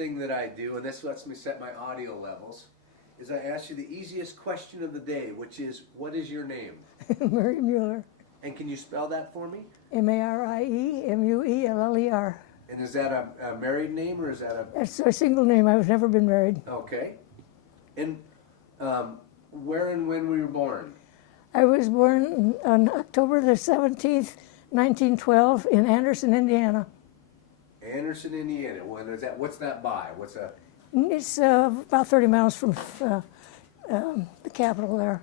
thing that I do, and this lets me set my audio levels, is I ask you the easiest question of the day, which is, what is your name? Mary Mueller. And can you spell that for me? Mariemueller. And is that a married name, or is that a... That's a single name. I've never been married. Okay. And where and when were you born? I was born on October the 17th, 1912 in Anderson, Indiana. Anderson, Indiana. When is that? What's that by? What's a... It's about 30 miles from the capital there.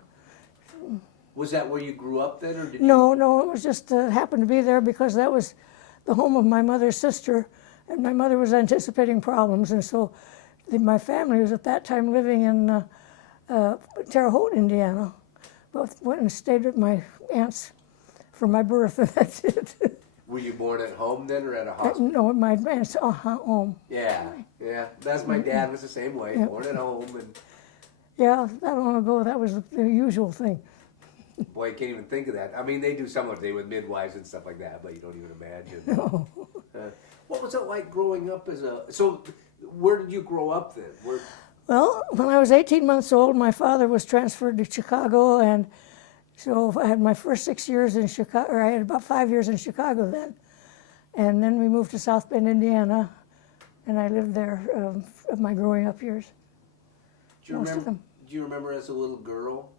Was that where you grew up then, or did No, it was just happened to be there because that was the home of my mother's sister, and my mother was anticipating problems, and so my family was at that time living in Terre Haute, Indiana. Both went and stayed with my aunts for my birth, and that's it. Were you born at home then, or at a hospital? No, my aunt's home. Yeah. That's my dad was the same way, Yep. born at home, and Yeah, that long ago, that was the usual thing. boy, I can't even think of that. I mean, they do some of it with midwives and stuff like that, but you don't even imagine. No. What was it like growing up as a... So, where did you grow up then? Well, when I was 18 months old, my father was transferred to Chicago, and so I had my first 6 years in Chicago, or I had about 5 years in Chicago then. And then we moved to South Bend, Indiana, and I lived there of my growing up years. Do you Most of remember? them. Do you remember as a little girl,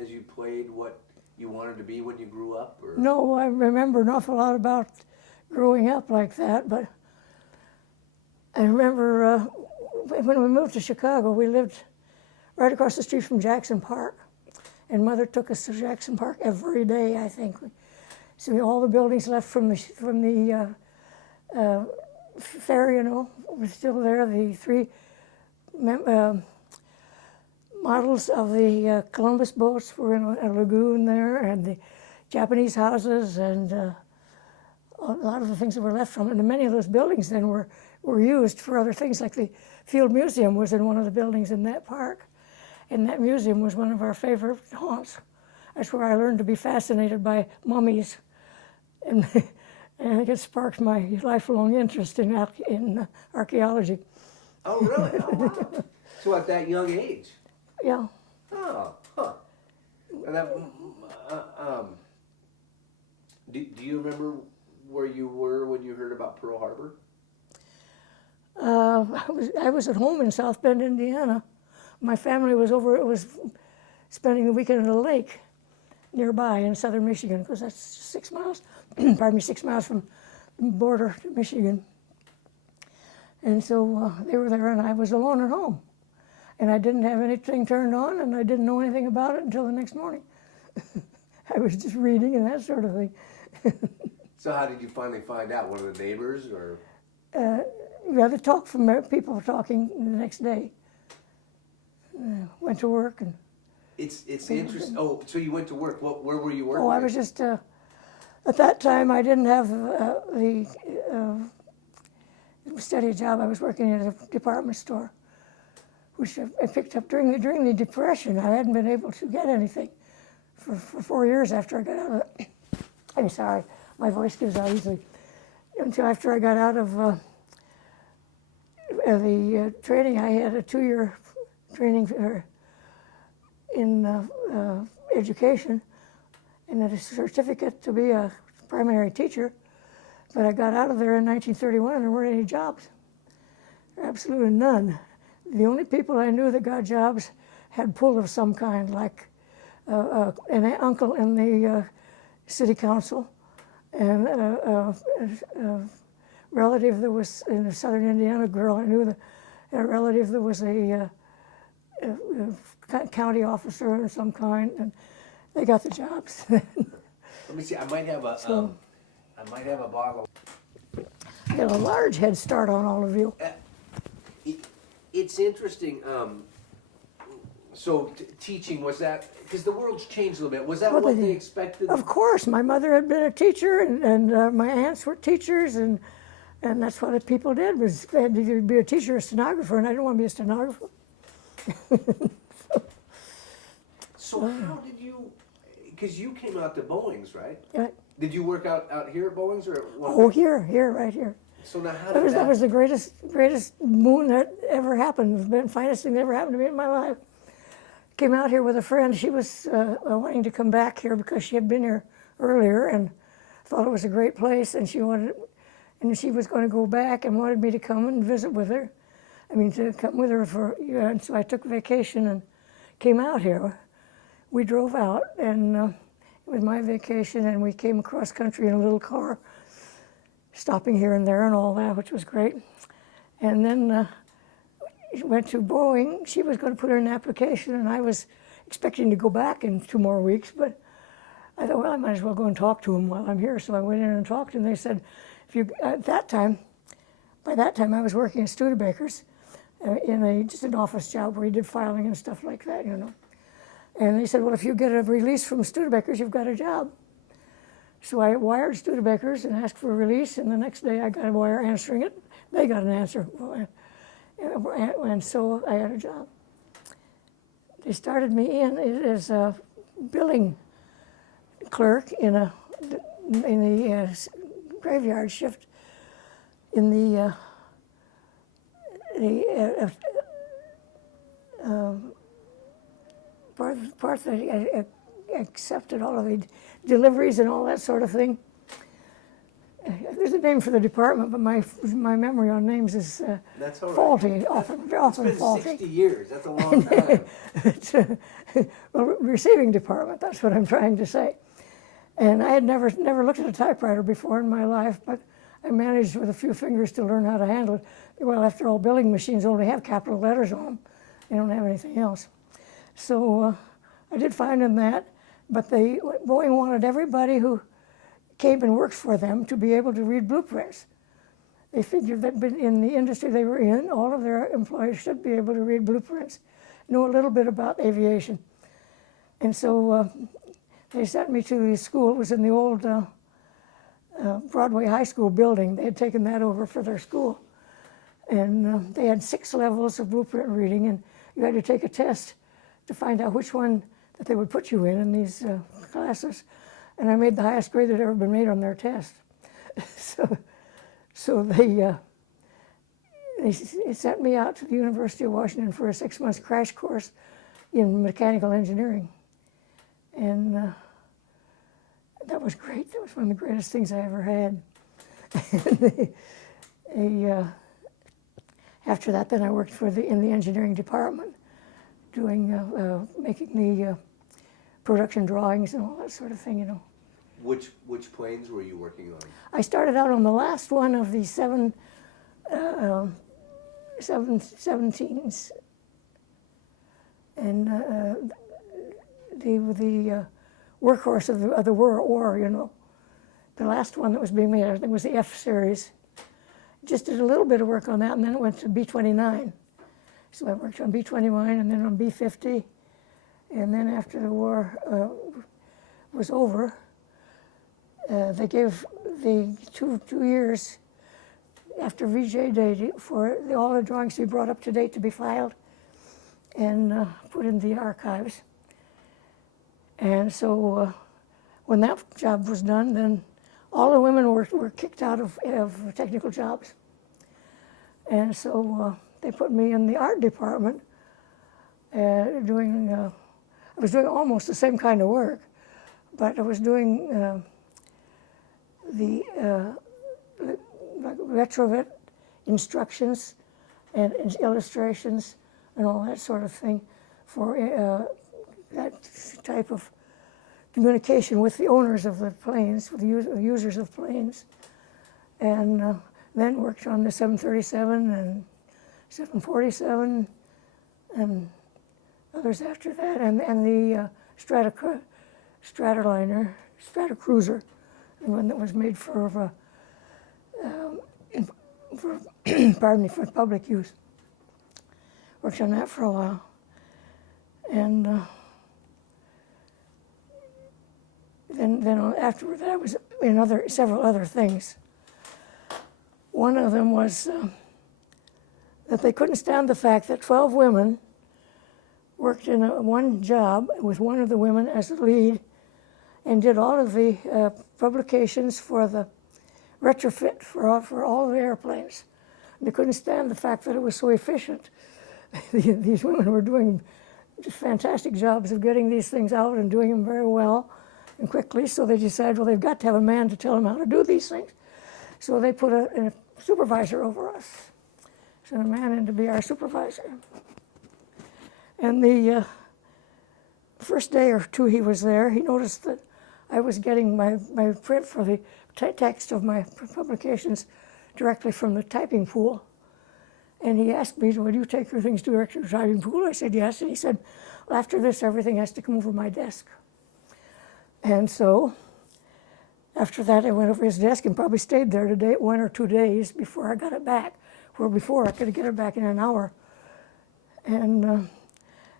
as you played, what you wanted to be when you grew up? Or? No, I remember an awful lot about growing up like that, but I remember when we moved to Chicago, we lived right across the street from Jackson Park, and Mother took us to Jackson Park every day, I think. So all the buildings left from the fair, were still there. The three models of the Columbus boats were in a lagoon there, and the Japanese houses, and a lot of the things that were left from it. And many of those buildings then were used for other things, like the Field Museum was in one of the buildings in that park. And that museum was one of our favorite haunts. That's where I learned to be fascinated by mummies. And I think it sparked my lifelong interest in archaeology. Oh, really? Oh, wow. So at that young age? Yeah. Oh, huh. And that, do you remember where you were when you heard about Pearl Harbor? I was at home in South Bend, Indiana. My family was spending the weekend at a lake nearby in southern Michigan, because that's 6 miles, 6 miles from the border to Michigan. And so they were there, and I was alone at home. And I didn't have anything turned on, and I didn't know anything about it until the next morning. I was just reading and that sort of thing. So how did you finally find out? One of the neighbors, or? You have to talk from people talking the next day. Went to work and. It's interesting. Oh, so you went to work. Where were you working? Oh, I was just at that time I didn't have the steady job. I was working at a department store, which I picked up during the Depression. I hadn't been able to get anything for 4 years after I got out of it. I'm sorry, my voice gives out easily. Until after I got out of the training, I had a 2-year training in education and a certificate to be a primary teacher. But I got out of there in 1931 and there weren't any jobs. Absolutely none. The only people I knew that got jobs had pull of some kind, like an uncle in the city council, and a relative that was in a southern Indiana girl. I knew a relative that was a county officer of some kind, and they got the jobs. Let me see. I might have a bottle. I got a large head start on all of you. It's interesting. So teaching, was that, because the world's changed a little bit, was that what they expected? Of course. My mother had been a teacher, and my aunts were teachers, and that's what people did, was they had to either be a teacher or a stenographer, and I didn't want to be a stenographer. So how did you, because you came out to Boeing's, right? Yeah. Did you work out here at Boeing's, or at one? Oh, here, right here. So now how That did was, that? that was the greatest moon that ever happened. It's been the finest thing that ever happened to me in my life. Came out here with a friend. She was wanting to come back here because she had been here earlier and thought it was a great place, and she was going to go back and wanted me to come and visit with her. I mean, to come with her and so I took vacation and came out here. We drove out, and it was my vacation, and we came across country in a little car, stopping here and there and all that, which was great. And then went to Boeing. She was going to put in an application, and I was expecting to go back in 2 more weeks, but I thought, well, I might as well go and talk to them while I'm here. So I went in and talked, and they said, by that time I was working at Studebaker's in just an office job where you did filing and stuff like that, you know. And they said, well, if you get a release from Studebaker's, you've got a job. So I wired Studebaker's and asked for a release, and the next day I got a wire answering it. They got an answer, and so I had a job. They started me in as a billing clerk in the graveyard shift in the part that I accepted all of the deliveries and all that sort of thing. There's a name for the department, but my memory on names is That's all right. faulty, often It's been faulty. 60 years. That's a long time. Well, receiving department, that's what I'm trying to say. And I had never looked at a typewriter before in my life, but I managed with a few fingers to learn how to handle it. Well, after all, billing machines only have capital letters on them. They don't have anything else. So I did fine in that, but Boeing wanted everybody who came and worked for them to be able to read blueprints. They figured that in the industry they were in, all of their employees should be able to read blueprints, know a little bit about aviation. And so they sent me to the school. It was in the old Broadway High School building. They had taken that over for their school. And they had 6 levels of blueprint reading, and you had to take a test to find out which one that they would put you in these classes. And I made the highest grade that had ever been made on their test. so they sent me out to the University of Washington for a 6-month crash course in mechanical engineering. And that was great. That was one of the greatest things I ever had. After that, then I worked in the engineering department, doing making the production drawings and all that sort of thing, you know. Which planes were you working on? I started out on the last one of the 717s, and the workhorse of the war, you know. The last one that was being made, I think, was the F series. Just did a little bit of work on that, and then it went to B-29. So I worked on B-21 and then on B-50. And then after the war was over, they gave the two years after VJ Day for all the drawings to be brought up to date to be filed and put in the archives. And so when that job was done, then all the women were kicked out of technical jobs. And so they put me in the art department I was doing almost the same kind of work, but I was doing the retrofit instructions and illustrations and all that sort of thing for that type of communication with the owners of the planes, with the users of planes, and then worked on the 737 and 747 and others after that, and the Stratoliner, Stratocruiser, the one that was made for for public use. Worked on that for a while, and then after that I was in several other things. One of them was that they couldn't stand the fact that 12 women worked in one job with one of the women as the lead and did all of the publications for the retrofit for all the airplanes. They couldn't stand the fact that it was so efficient. These women were doing just fantastic jobs of getting these things out and doing them very well and quickly, so they decided, well, they've got to have a man to tell them how to do these things. So they put a supervisor over us, sent a man in to be our supervisor. And the first day or two he was there, he noticed that I was getting my print for the text of my publications directly from the typing pool. And he asked me, would you take your things direct to the typing pool? I said yes, and he said, well, after this, everything has to come over my desk. And so after that, I went over his desk and probably stayed there today 1 or 2 days before I got it back, where before I could get it back in an hour. And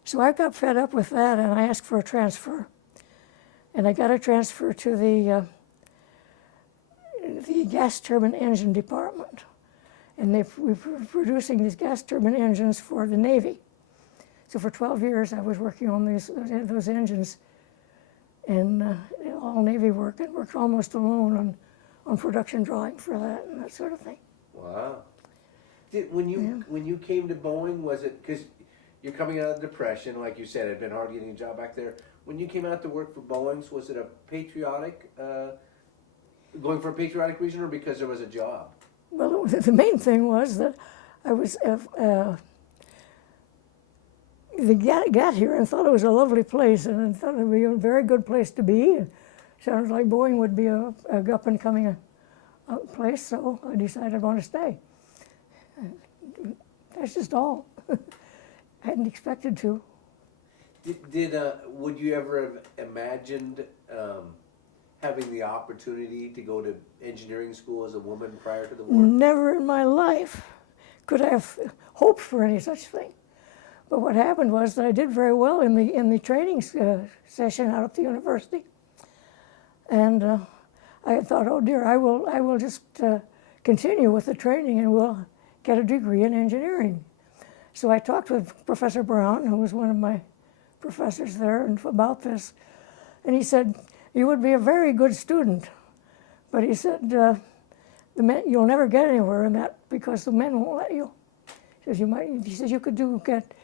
so I got fed up with that, and I asked for a transfer. And I got a transfer to the gas turbine engine department. And we were producing these gas turbine engines for the Navy. So for 12 years, I was working on those engines and all Navy work, and worked almost alone on production drawing for that and that sort of thing. Wow. When you came to Boeing, was it because you're coming out of the Depression, like you said, it had been hard getting a job back there. When you came out to work for Boeing's, was it a patriotic, going for a patriotic reason, or because there was a job? Well, the main thing was that I was got here and thought it was a lovely place, and I thought it would be a very good place to be. And sounded like Boeing would be a up and coming place, so I decided I want to stay. That's just all. I hadn't expected to. Would you ever have imagined having the opportunity to go to engineering school as a woman prior to the war? Never in my life could I have hoped for any such thing. But what happened was that I did very well in the training session out at the university, and I thought, oh dear, I will just continue with the training and will get a degree in engineering. So I talked with Professor Brown, who was one of my professors there, and about this, and he said, you would be a very good student, but he said, you'll never get anywhere in that because the men won't let you. He says you could get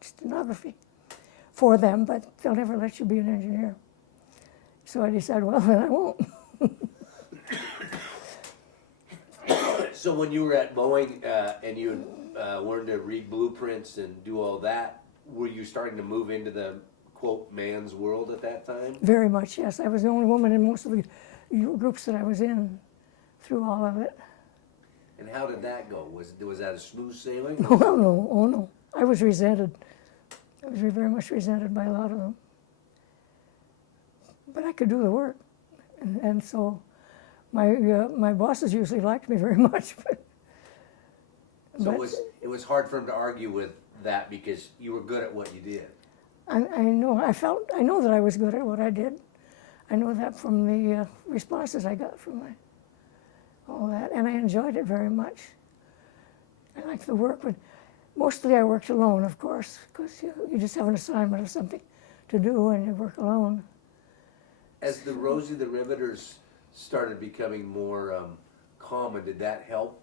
stenography for them, but they'll never let you be an engineer. So I decided, well, then I won't. So when you were at Boeing and you learned to read blueprints and do all that, were you starting to move into the, quote, man's world at that time? Very much, yes. I was the only woman in most of the groups that I was in through all of it. And how did that go? Was that a smooth sailing? Well, no, oh no. I was resented. I was very much resented by a lot of them. But I could do the work. And so my bosses usually liked me very much. So it was hard for him to argue with that because you were good at what you did. I know. I know that I was good at what I did. I know that from the responses I got from all that, and I enjoyed it very much. I liked the work, but mostly I worked alone, of course, because you just have an assignment of something to do and you work alone. As the Rosie the Riveters started becoming more common, did that help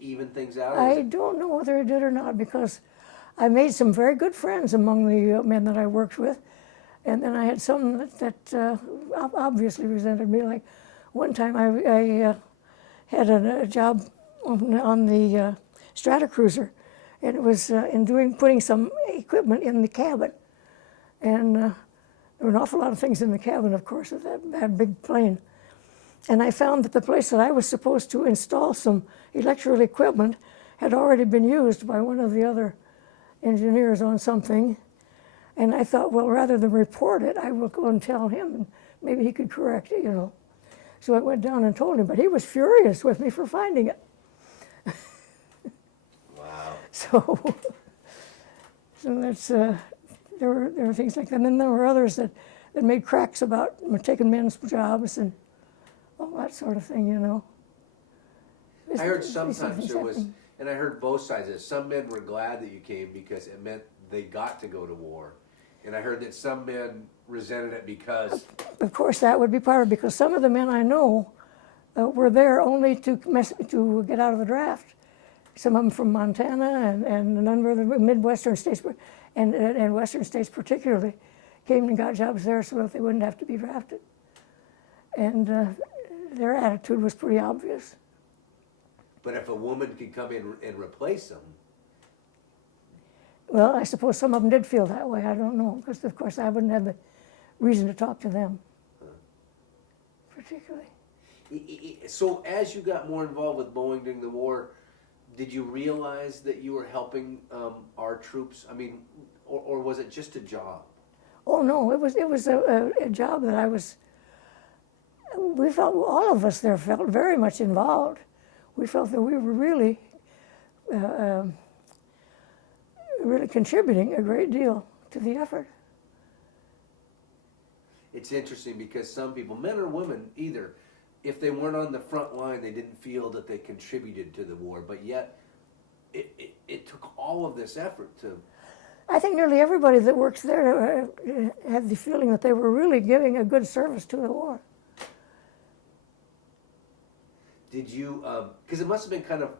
even things out? I don't know whether it did or not, because I made some very good friends among the men that I worked with, and then I had some that obviously resented me. Like one time I had a job on the Stratocruiser, and it was putting some equipment in the cabin, and there were an awful lot of things in the cabin, of course, of that big plane. And I found that the place that I was supposed to install some electrical equipment had already been used by one of the other engineers on something, and I thought, well, rather than report it, I will go and tell him, and maybe he could correct it, So I went down and told him, but he was furious with me for finding it. Wow. So that's there were things like that. And then there were others that made cracks about taking men's jobs and all that sort of thing, I heard sometimes there was, and I heard both sides of it. Some men were glad that you came because it meant they got to go to war. And I heard that some men resented it because... Of course, that would be part of it, because some of the men I know were there only to get out of the draft. Some of them from Montana and a number of the Midwestern states, and Western states particularly, came and got jobs there so that they wouldn't have to be drafted. And their attitude was pretty obvious. But if a woman could come in and replace them, well, I suppose some of them did feel that way. I don't know, because of course I wouldn't have the reason to talk to them, particularly. So as you got more involved with Boeing during the war, did you realize that you were helping our troops? I mean, or was it just a job? Oh no, it was a job that I was. We felt, all of us there felt very much involved. We felt that we were really, really contributing a great deal to the effort. It's interesting because some people, men or women, either, if they weren't on the front line, they didn't feel that they contributed to the war, but yet it took all of this effort to... I think nearly everybody that works there had the feeling that they were really giving a good service to the war. Did you, because it must have been kind of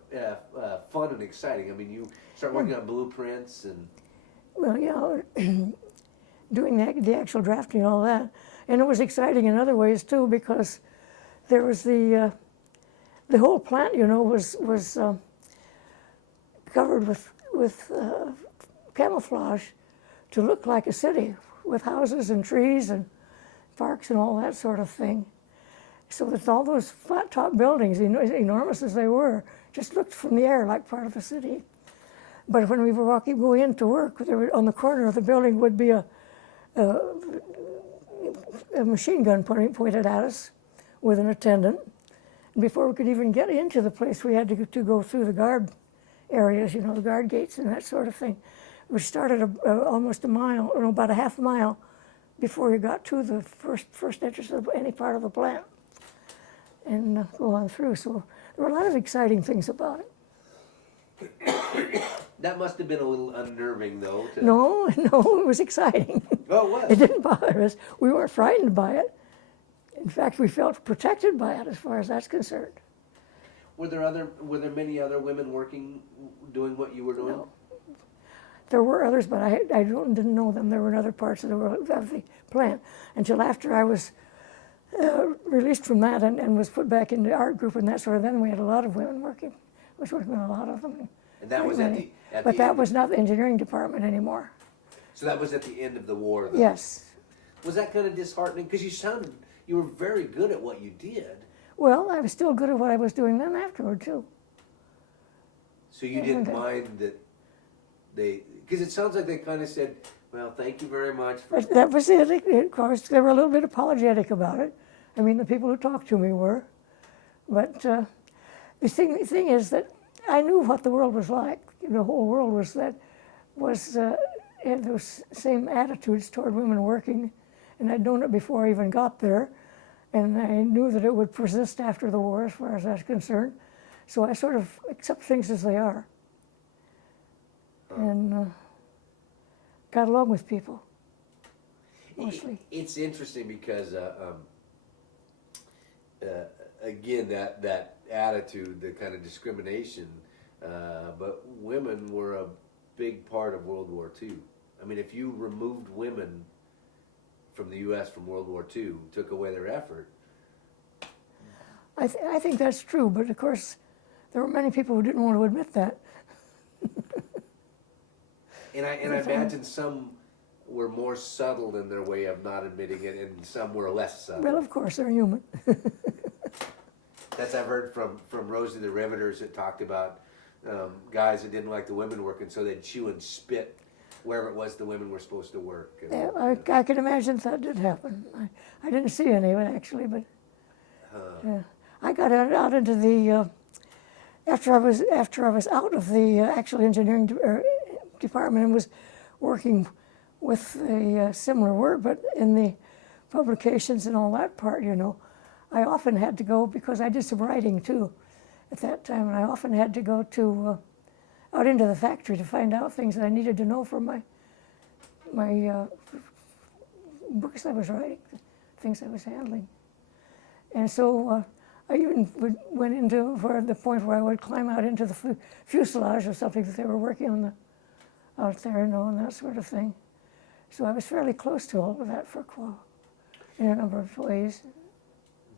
fun and exciting. I mean, you start working on blueprints and... Well, you know, doing the actual drafting and all that. And it was exciting in other ways too, because there was the whole plant, you know, was covered with camouflage to look like a city, with houses and trees and parks and all that sort of thing. So that all those flat top buildings, enormous as they were, just looked from the air like part of the city. But when we were going into work, on the corner of the building would be a machine gun pointed at us with an attendant. And before we could even get into the place, we had to go through the guard areas, you know, the guard gates and that sort of thing. We started almost a mile, or about a half mile, before we got to the first entrance of any part of the plant, and go on through. So there were a lot of exciting things about it. That must have been a little unnerving, though. No, it was exciting. Oh, it was? It didn't bother us. We weren't frightened by it. In fact, we felt protected by it as far as that's concerned. Were there many other women working, doing what you were doing? No. There were others, but I didn't know them. There were in other parts of the plant until after I was released from that and was put back into the art group and that sort of. Then we had a lot of women working, which would have been a lot of them. And that was at the but that was not the engineering department anymore. So that was at the end of the war, though? Yes. Was that kind of disheartening? Because you were very good at what you did. Well, I was still good at what I was doing then afterward, too. So you didn't mind that because it sounds like they kind of said, well, thank you very much. That was it. Of course, they were a little bit apologetic about it. I mean, the people who talked to me were. But the thing is that I knew what the world was like. The whole world had those same attitudes toward women working, and I'd known it before I even got there, and I knew that it would persist after the war as far as that's concerned. So I sort of accept things as they are, and got along with people, mostly. It's interesting because, again, that attitude, the kind of discrimination, but women were a big part of World War II. I mean, if you removed women from the U.S. from World War II, took away their effort. I think that's true, but of course, there were many people who didn't want to admit that. And I imagine some were more subtle in their way of not admitting it, and some were less subtle. Well, of course, they're human. That's I've heard from Rosie the Riveters that talked about guys that didn't like the women working, so they'd chew and spit wherever it was the women were supposed to work. Yeah, I can imagine that did happen. I didn't see any of it actually, but I got out into the after I was out of the actual engineering department and was working with a similar work, but in the publications and all that part, you know, I often had to go because I did some writing too at that time, and I often had to go to out into the factory to find out things that I needed to know for my books I was writing, things I was handling. And so I even went into the point where I would climb out into the fuselage or something that they were working on out there, and that sort of thing. So I was fairly close to all of that for a while, in a number of ways.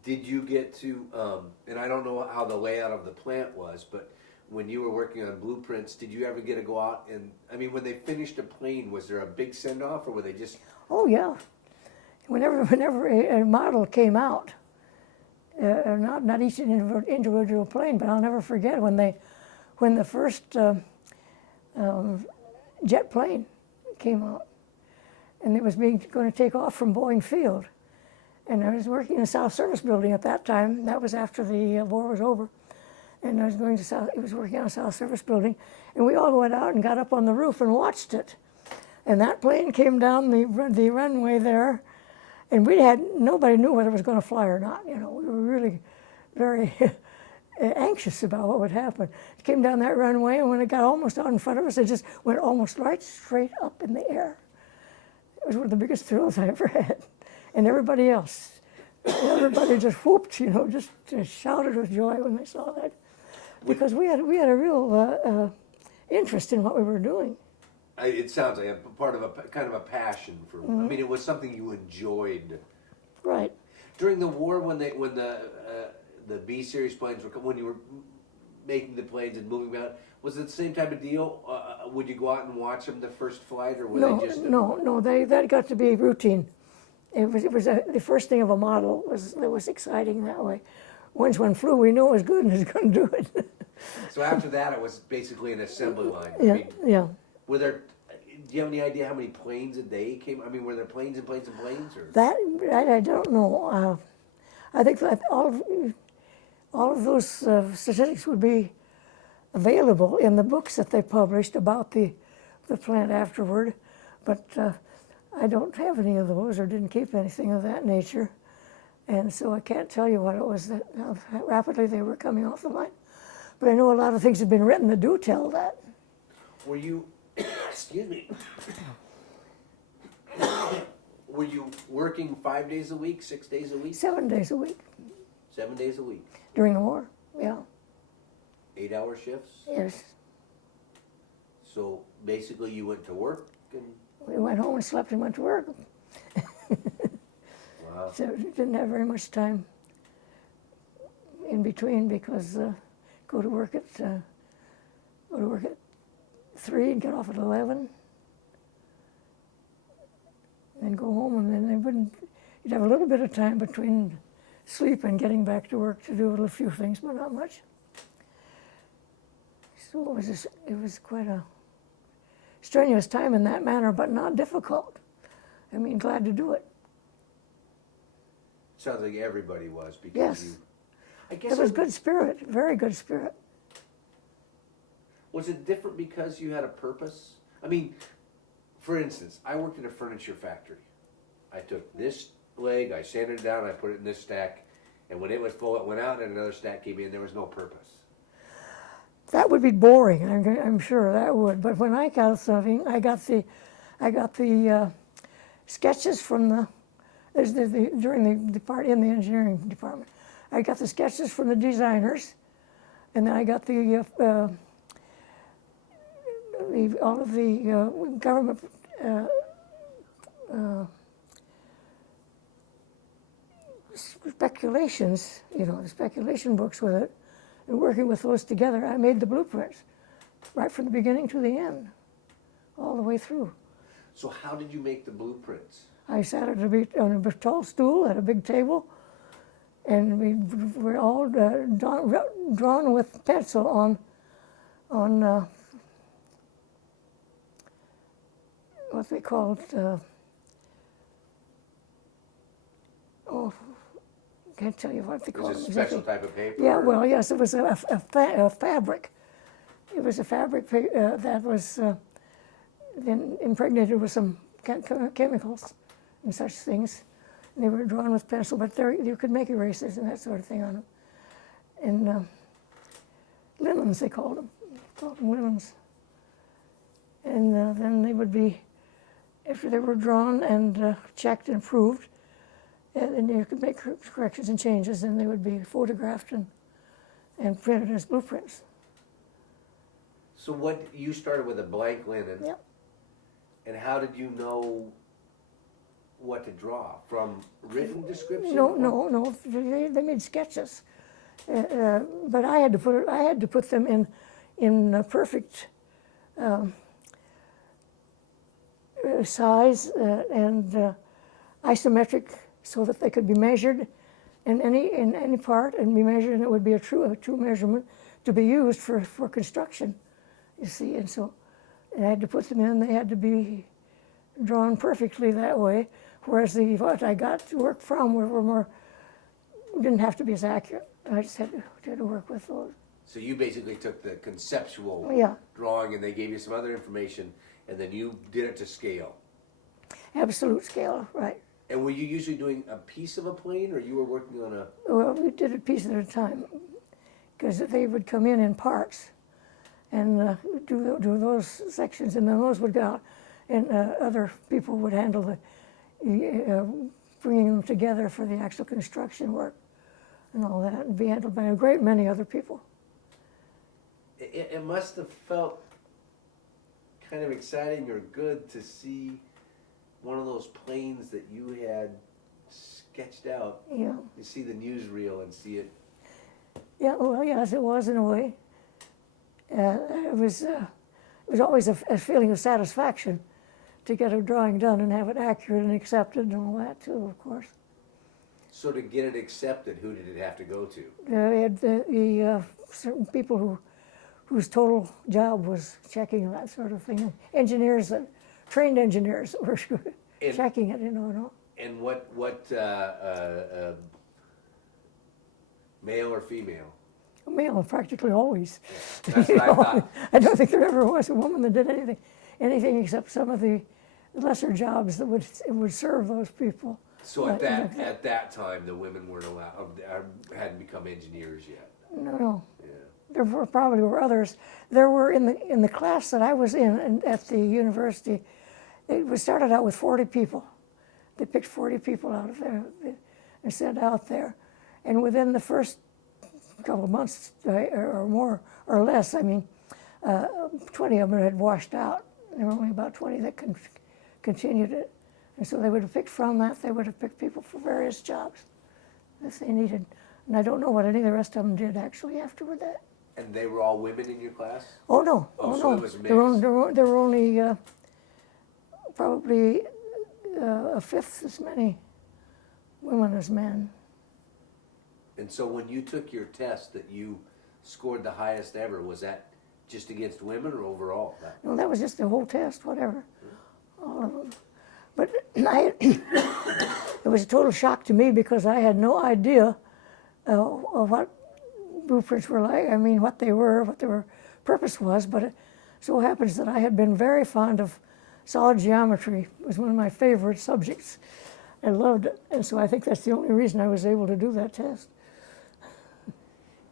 Did you get to, and I don't know how the layout of the plant was, but when you were working on blueprints, did you ever get to go out and, I mean, when they finished a plane, was there a big send-off, or were they just... Oh, yeah. Whenever a model came out, not each individual plane, but I'll never forget when the first jet plane came out, and it was going to take off from Boeing Field. And I was working in the South Service Building at that time. That was after the war was over. And I was working on a South Service Building, and we all went out and got up on the roof and watched it. And that plane came down the runway there, and nobody knew whether it was going to fly or not. We were really very anxious about what would happen. It came down that runway, and when it got almost out in front of us, it just went almost right straight up in the air. It was one of the biggest thrills I ever had. And everybody just whooped, just shouted with joy when they saw that. Because we had a real interest in what we were doing. It sounds like a part of kind of a passion for. I mean, it was something you enjoyed. Right. During the war, when the B series planes were when you were making the planes and moving them out, was it the same type of deal? Would you go out and watch them the first flight, or were they just? No. That got to be routine. It was the first thing of a model was exciting that way. Once one flew, we knew it was good and it was going to do it. So after that, it was basically an assembly line. Yeah. Were there? Do you have any idea how many planes a day came? I mean, were there planes and planes and planes? Or? That I don't know. I think that all of those statistics would be available in the books that they published about the plant afterward, but I don't have any of those or didn't keep anything of that nature, and so I can't tell you what it was that how rapidly they were coming off the line. But I know a lot of things have been written that do tell that. Were you? Excuse me. Were you working 5 days a week, 6 days a week? 7 days a week. 7 days a week. During the war, yeah. 8-hour shifts? Yes. So basically you went to work and... We went home and slept and went to work. Wow. So we didn't have very much time in between because go to work at 3 and get off at 11. Then go home, and then you'd have a little bit of time between sleep and getting back to work to do a few things, but not much. So it was quite a strenuous time in that manner, but not difficult. I mean, glad to do it. Sounds like everybody was because yes. I guess it was good spirit, very good spirit. Was it different because you had a purpose? I mean, for instance, I worked in a furniture factory. I took this leg, I sanded it down, I put it in this stack, and when it was full, it went out, and another stack came in. There was no purpose. That would be boring. I'm sure that would. But when I got something, I got the sketches from during in the engineering department. I got the sketches from the designers, and then I got all of the government speculations, the speculation books with it, and working with those together, I made the blueprints right from the beginning to the end, all the way through. So how did you make the blueprints? I sat on a tall stool at a big table, and we were all drawn with pencil on what they called, can't tell you what they called it. It was a special type of paper? Yeah, well, yes, it was a fabric. It was a fabric that was then impregnated with some chemicals and such things. And they were drawn with pencil, but you could make erasers and that sort of thing on them. And linens, they called them. Linens. And then they would be, after they were drawn and checked and approved, and you could make corrections and changes, and they would be photographed and printed as blueprints. So you started with a blank linen. Yep. And how did you know what to draw? From written description? No. They made sketches, but I had to put them in perfect size and isometric, so that they could be measured in any part and be measured, and it would be a true measurement to be used for construction. You see, and so I had to put them in. They had to be drawn perfectly that way. Whereas what I got to work from were more, didn't have to be as accurate. I just had to work with those. So you basically took the conceptual drawing, and they gave you some other information, and then you did it to scale. Absolute scale, right. And were you usually doing a piece of a plane, or you were working on a? Well, we did a piece at a time, because they would come in parts, and do those sections, and then those would go out, and other people would handle the bringing them together for the actual construction work and all that, and be handled by a great many other people. It must have felt kind of exciting or good to see one of those planes that you had sketched out. Yeah. You see the newsreel and see it. Yeah, well, yes, it was in a way. It was always a feeling of satisfaction to get a drawing done and have it accurate and accepted and all that too, of course. So to get it accepted, who did it have to go to? We had the certain people whose total job was checking that sort of thing. Engineers, trained engineers were checking it, you know. And what male or female? Male, practically always. Yeah, that's what I thought. I don't think there ever was a woman that did anything except some of the lesser jobs that would serve those people. So at that time, the women weren't allowed, hadn't become engineers yet. No. Yeah. There probably were others. There were in the class that I was in and at the university. It started out with 40 people. They picked 40 people out of there and sent out there, and within the first couple of months or more or less, 20 of them had washed out. There were only about 20 that continued it. And so they would have picked from that, they would have picked people for various jobs if they needed. And I don't know what any of the rest of them did actually afterward that. And they were all women in your class? Oh, no. Oh, so no. it was mixed. There were only probably a fifth as many women as men. And so when you took your test that you scored the highest ever, was that just against women or overall? No, that was just the whole test, whatever, all of them. But it was a total shock to me because I had no idea of what blueprints were like. I mean, what they were, what their purpose was. But it so happens that I had been very fond of solid geometry. It was one of my favorite subjects. I loved it, and so I think that's the only reason I was able to do that test.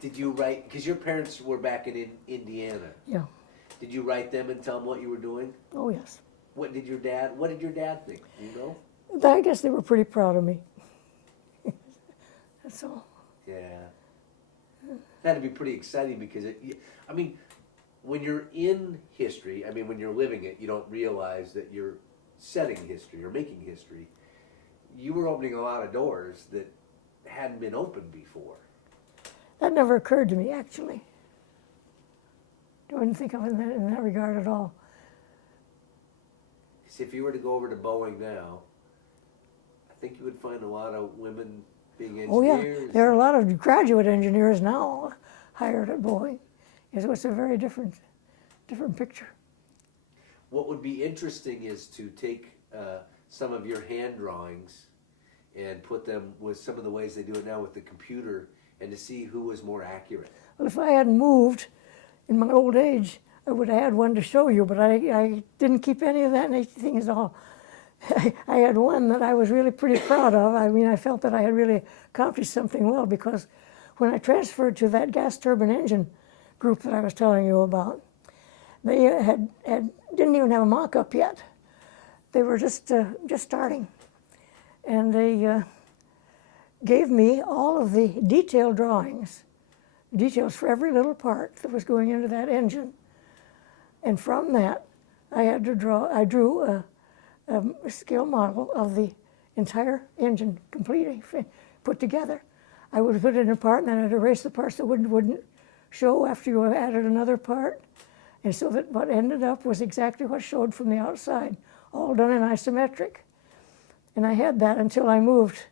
Did you write, because your parents were back in Indiana. Yeah. Did you write them and tell them what you were doing? Oh, yes. What did your dad think? Do you know? I guess they were pretty proud of me. That's all. Yeah. That'd be pretty exciting because when you're in history, when you're living it, you don't realize that you're setting history or making history. You were opening a lot of doors that hadn't been opened before. That never occurred to me, actually. I wouldn't think of it in that regard at all. Because if you were to go over to Boeing now, I think you would find a lot of women being engineers. Oh, yeah. There are a lot of graduate engineers now hired at Boeing. So it's a very different picture. What would be interesting is to take some of your hand drawings and put them with some of the ways they do it now with the computer and to see who was more accurate. Well, if I hadn't moved in my old age, I would have had one to show you, but I didn't keep any of that anything at all. I had one that I was really pretty proud of. I felt that I had really accomplished something well because when I transferred to that gas turbine engine group that I was telling you about, they didn't even have a mock-up yet. They were just starting. And they gave me all of the detailed drawings, details for every little part that was going into that engine. And from that, I drew a scale model of the entire engine, completely put together. I would put it apart, and then I'd erase the parts that wouldn't show after you added another part. And so that what ended up was exactly what showed from the outside, all done in isometric. And I had that until I moved,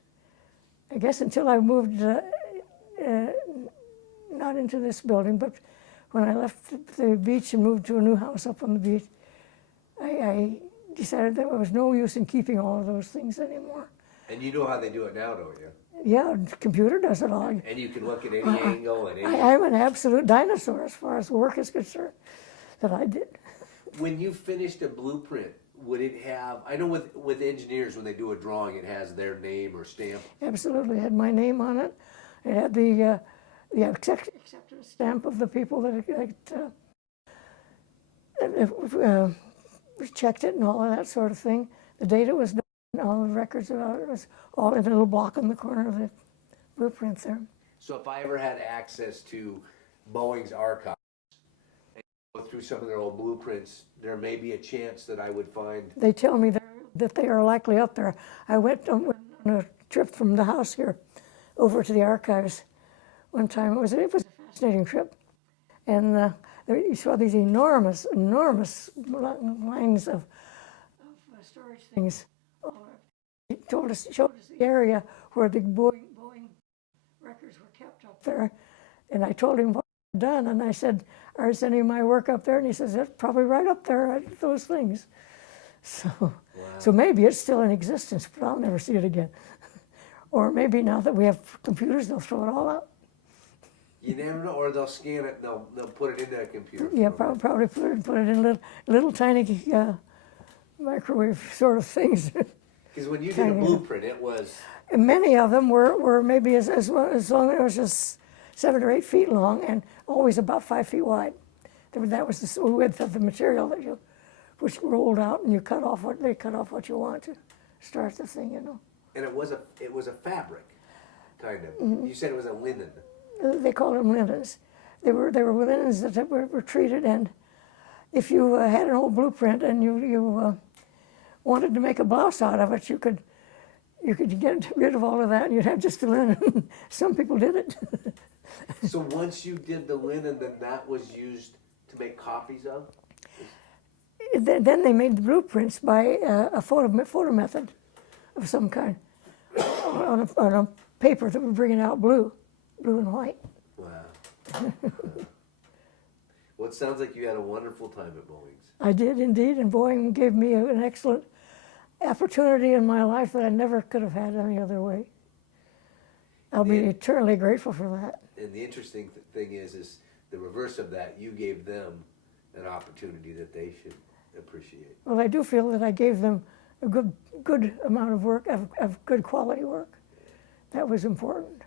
not into this building, but when I left the beach and moved to a new house up on the beach, I decided that there was no use in keeping all of those things anymore. And you know how they do it now, don't you? Yeah, the computer does it all. And you can look at any angle and any... I'm an absolute dinosaur as far as work is concerned, that I did. When you finished a blueprint, would it have, I know with engineers, when they do a drawing, it has their name or stamp. Absolutely, it had my name on it. It had the acceptance stamp of the people that checked it and all of that sort of thing. The date it was done, all the records about it was all in a little block in the corner of the blueprint there. So if I ever had access to Boeing's archives and go through some of their old blueprints, there may be a chance that I would find... They tell me that they are likely up there. I went on a trip from the house here over to the archives one time. It was a fascinating trip. And you saw these enormous lines of storage things. He showed us the area where the Boeing records were kept up there. And I told him what I'd done, and I said, "Is any of my work up there?" And he says, "That's probably right up there, those things." So, wow. So maybe it's still in existence, but I'll never see it again. Or maybe now that we have computers, they'll throw it all out. You never know, or they'll scan it and they'll put it into a computer. Yeah, probably put it in little tiny microwave sort of things. Because when you did a blueprint, it was... Many of them were maybe as long as it was just 7 or 8 feet long and always about 5 feet wide. That was the width of the material that which rolled out, and they cut off what you want to start the thing, you know. And it was a fabric, kind of. Mm-hmm. You said it was a linen. They called them linens. They were linens that were treated, and if you had an old blueprint and you wanted to make a blouse out of it, you could get rid of all of that, and you'd have just the linen. Some people did it. So once you did the linen, then that was used to make copies of? Then they made the blueprints by a photo method of some kind on a paper that was bringing out blue and white. Wow. Well, it sounds like you had a wonderful time at Boeing's. I did indeed, and Boeing gave me an excellent opportunity in my life that I never could have had any other way. I'll be eternally grateful for that. And the interesting thing is the reverse of that. You gave them an opportunity that they should appreciate. Well, I do feel that I gave them a good amount of work, of good quality work. That was important.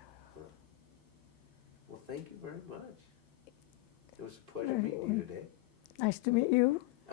Well, thank you very much. It was a pleasure meeting you today. Nice to meet you.